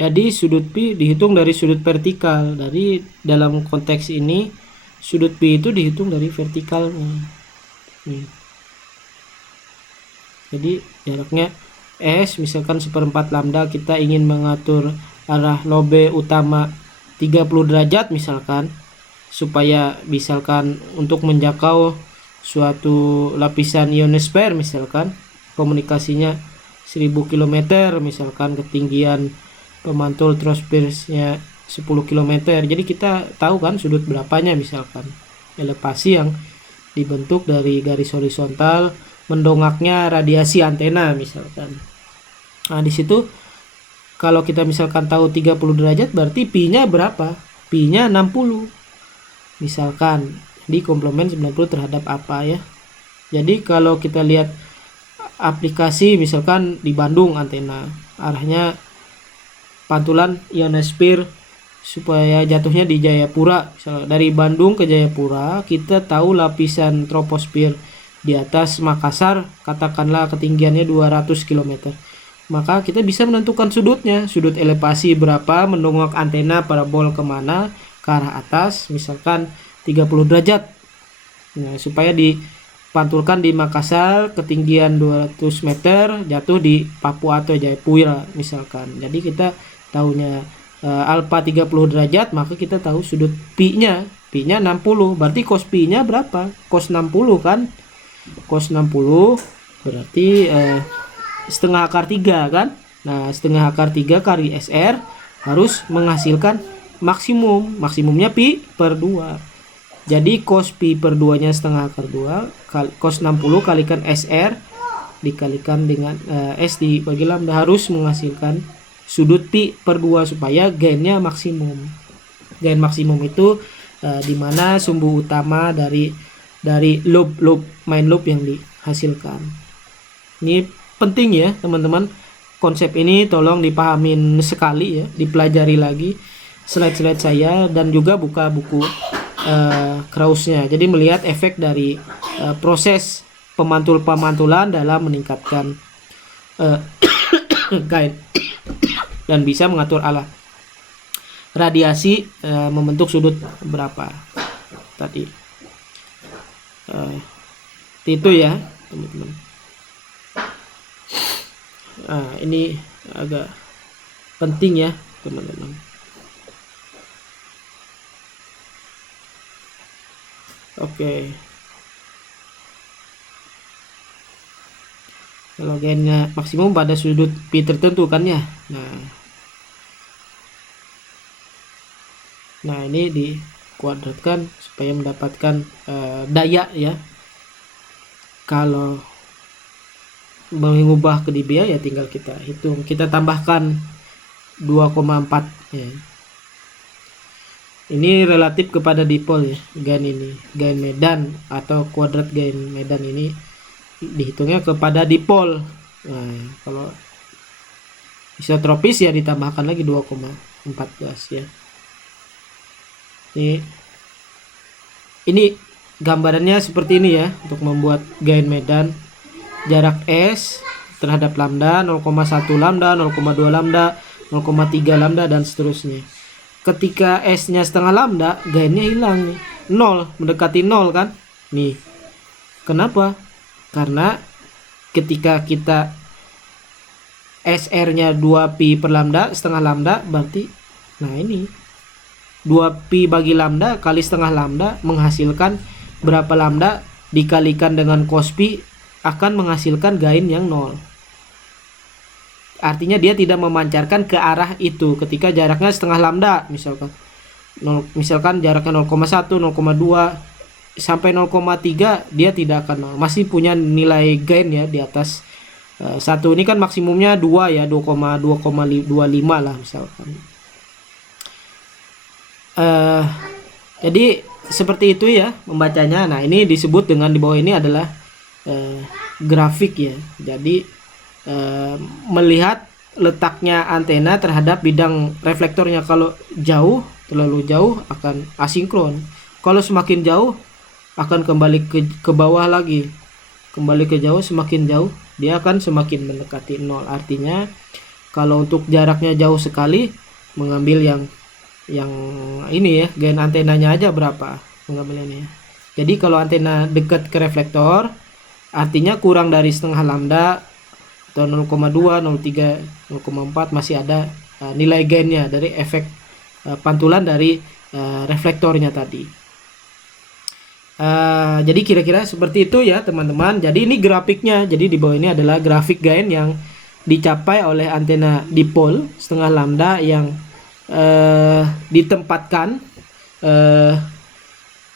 Jadi sudut pi dihitung dari sudut vertikal. Dari dalam konteks ini sudut pi itu dihitung dari vertikalnya. Nih. Jadi jaraknya S misalkan 1/4 lambda, kita ingin mengatur arah lobe utama 30 derajat misalkan, supaya misalkan untuk menjangkau suatu lapisan ionosfer misalkan, komunikasinya 1000 km misalkan, ketinggian pemantul troposfernya 10 km. Jadi kita tahu kan sudut berapanya, misalkan elevasi yang dibentuk dari garis horizontal mendongaknya radiasi antena misalkan. Nah, di situ kalau kita misalkan tahu 30 derajat berarti pi-nya berapa? Pi-nya 60. Misalkan di komplement 90 terhadap apa ya. Jadi kalau kita lihat aplikasi misalkan di Bandung antena, arahnya pantulan ionosfer supaya jatuhnya di Jayapura. Misalnya dari Bandung ke Jayapura, kita tahu lapisan troposfer di atas Makassar katakanlah ketinggiannya 200 km. Maka kita bisa menentukan sudutnya, sudut elevasi berapa, mendongak antena parabol kemana, ke arah atas misalkan 30 derajat. Nah, supaya dipantulkan di Makassar ketinggian 200 meter, jatuh di Papua atau Jayapura misalkan. Jadi kita tahunya alfa 30 derajat, maka kita tahu sudut pi-nya 60. Berarti cos pi-nya berapa? Cos 60 kan? Cos 60 berarti setengah akar 3 kan. Nah, setengah akar 3 kali SR harus menghasilkan maksimumnya pi per 2. Jadi cos pi per 2 nya setengah akar 2 cos 60 kalikan SR dikalikan dengan S dibagi lambda harus menghasilkan sudut pi per 2 supaya gainnya maksimum. Gain maksimum itu dimana sumbu utama dari main loop yang dihasilkan. Ini penting ya teman-teman, konsep ini tolong dipahamin sekali ya, dipelajari lagi slide-slide saya dan juga buka buku Krauss-nya. Jadi melihat efek dari proses pemantulan dalam meningkatkan gain dan bisa mengatur arah radiasi membentuk sudut berapa tadi. Itu ya teman-teman. Ini agak penting ya teman-teman. Oke. Kalau gainnya maksimum pada sudut pi tertentu kan ya. Nah ini dikuadratkan supaya mendapatkan daya ya. Kalau mengubah ke dBA ya tinggal kita hitung, kita tambahkan 2,4 ya. Ini relatif kepada dipol ya, gain ini, gain medan atau kuadrat gain medan ini dihitungnya kepada dipol. Nah, kalau isotropis ya ditambahkan lagi 2,14 ya. Ini gambarannya seperti ini ya untuk membuat gain medan. Jarak S terhadap lambda 0,1 lambda, 0,2 lambda, 0,3 lambda dan seterusnya. Ketika S-nya setengah lambda, gainnya hilang nih. 0, mendekati 0 kan? Nih. Kenapa? Karena ketika kita SR-nya 2 pi per lambda, setengah lambda berarti nah ini 2 pi bagi lambda kali setengah lambda menghasilkan berapa lambda dikalikan dengan cos pi akan menghasilkan gain yang 0. Artinya dia tidak memancarkan ke arah itu ketika jaraknya setengah lambda misalkan jaraknya 0,1, 0,2 sampai 0,3 dia tidak akan 0. Masih punya nilai gain ya di atas 1. Ini kan maksimumnya 2 ya, 2,25 lah misalkan. Jadi seperti itu ya membacanya. Nah, ini disebut dengan di bawah ini adalah grafik ya. Jadi melihat letaknya antena terhadap bidang reflektornya. Kalau jauh, terlalu jauh akan asinkron. Kalau semakin jauh akan kembali ke bawah lagi. Kembali ke jauh, semakin jauh dia akan semakin mendekati 0. Artinya Kalau untuk jaraknya jauh sekali, mengambil yang ini ya, gain antenanya aja berapa, mengambil ini ya. Jadi kalau antena dekat ke reflektor, artinya kurang dari setengah lambda atau 0,2, 0,3, 0,4 masih ada nilai gainnya dari efek pantulan dari reflektornya tadi. Jadi kira-kira seperti itu ya teman-teman. Jadi ini grafiknya. Jadi di bawah ini adalah grafik gain yang dicapai oleh antena dipol setengah lambda yang ditempatkan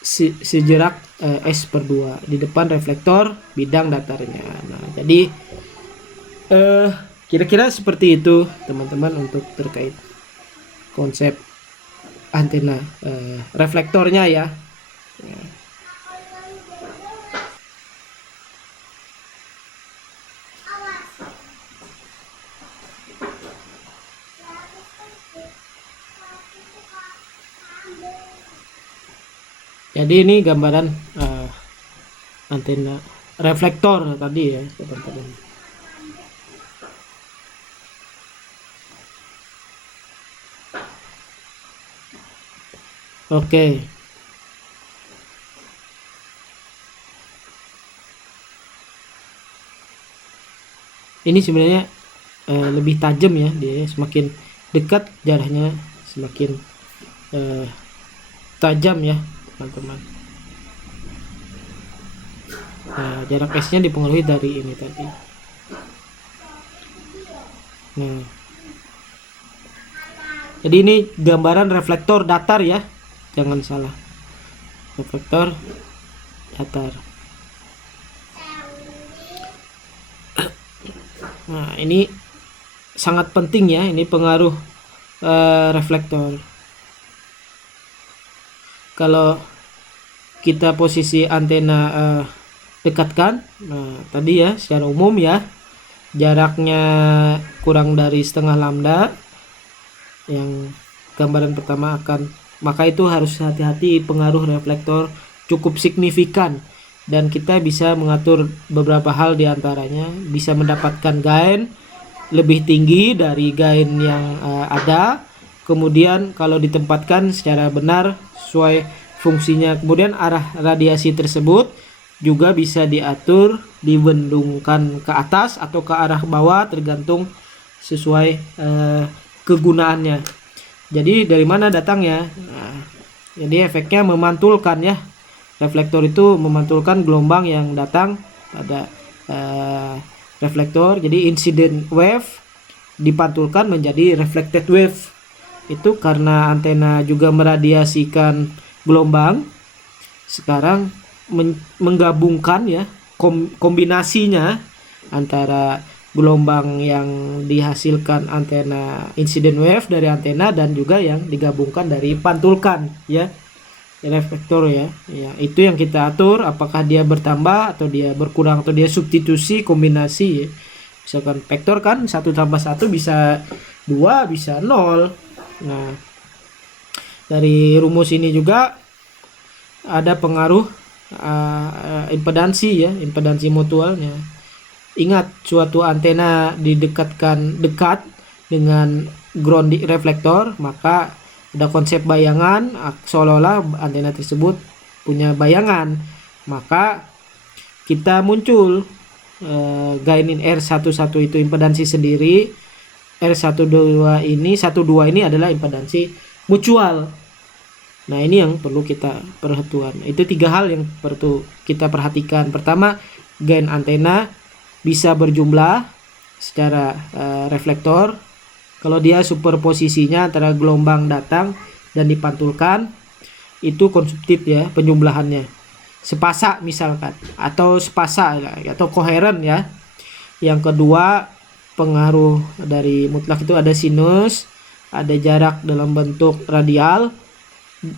sejarak S/2 di depan reflektor bidang datarnya. Nah, jadi kira-kira seperti itu teman-teman untuk terkait konsep antena reflektornya ya. Jadi ini gambaran antena reflektor tadi ya teman-teman. Oke. Ini sebenarnya lebih tajam ya, dia semakin dekat jaraknya semakin tajam ya teman-teman. Nah, jarak S-nya dipengaruhi dari ini tadi. Nah, jadi ini gambaran reflektor datar ya, jangan salah, reflektor datar. Nah, ini sangat penting ya, ini pengaruh reflektor. Kalau kita posisi antena dekatkan, nah tadi ya secara umum ya, jaraknya kurang dari setengah lambda yang gambaran pertama maka itu harus hati-hati, pengaruh reflektor cukup signifikan dan kita bisa mengatur beberapa hal, diantaranya bisa mendapatkan gain lebih tinggi dari gain yang ada. Kemudian kalau ditempatkan secara benar sesuai fungsinya, kemudian arah radiasi tersebut juga bisa diatur, dibendungkan ke atas atau ke arah bawah tergantung sesuai kegunaannya. Jadi dari mana datangnya? Nah, jadi efeknya memantulkan ya. Reflektor itu memantulkan gelombang yang datang pada reflektor. Jadi incident wave dipantulkan menjadi reflected wave. Itu karena antena juga meradiasikan gelombang. Sekarang menggabungkan ya, kombinasinya antara gelombang yang dihasilkan antena incident wave dari antena dan juga yang digabungkan dari pantulkan ya, reflektor ya. Ya, itu yang kita atur, apakah dia bertambah atau dia berkurang atau dia substitusi, kombinasi ya. Misalkan vektor kan 1 tambah 1 bisa 2, bisa 0. Nah, dari rumus ini juga ada pengaruh impedansi ya, impedansi mutualnya. Ingat, suatu antena didekatkan dekat dengan ground reflektor, maka ada konsep bayangan, seolah-olah antena tersebut punya bayangan, maka kita muncul gain in R11 itu impedansi sendiri, R12 ini adalah impedansi mutual. Nah, ini yang perlu kita perhatikan. Itu 3 hal yang perlu kita perhatikan. Pertama, gain antena bisa berjumlah secara reflektor. Kalau dia superposisinya antara gelombang datang dan dipantulkan, itu konsumtif ya penjumlahannya. Sepasa misalkan, atau sepasa atau koheren ya. Yang kedua, pengaruh dari mutlak itu ada sinus, ada jarak dalam bentuk radial,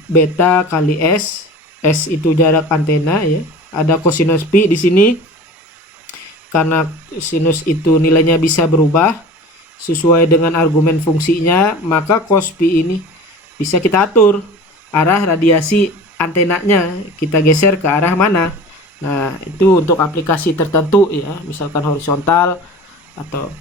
beta kali S, S itu jarak antena ya. Ada cosinus pi di sini. Karena sinus itu nilainya bisa berubah sesuai dengan argumen fungsinya, maka cos pi ini bisa kita atur arah radiasi antenanya, kita geser ke arah mana. Nah, itu untuk aplikasi tertentu ya, misalkan horizontal atau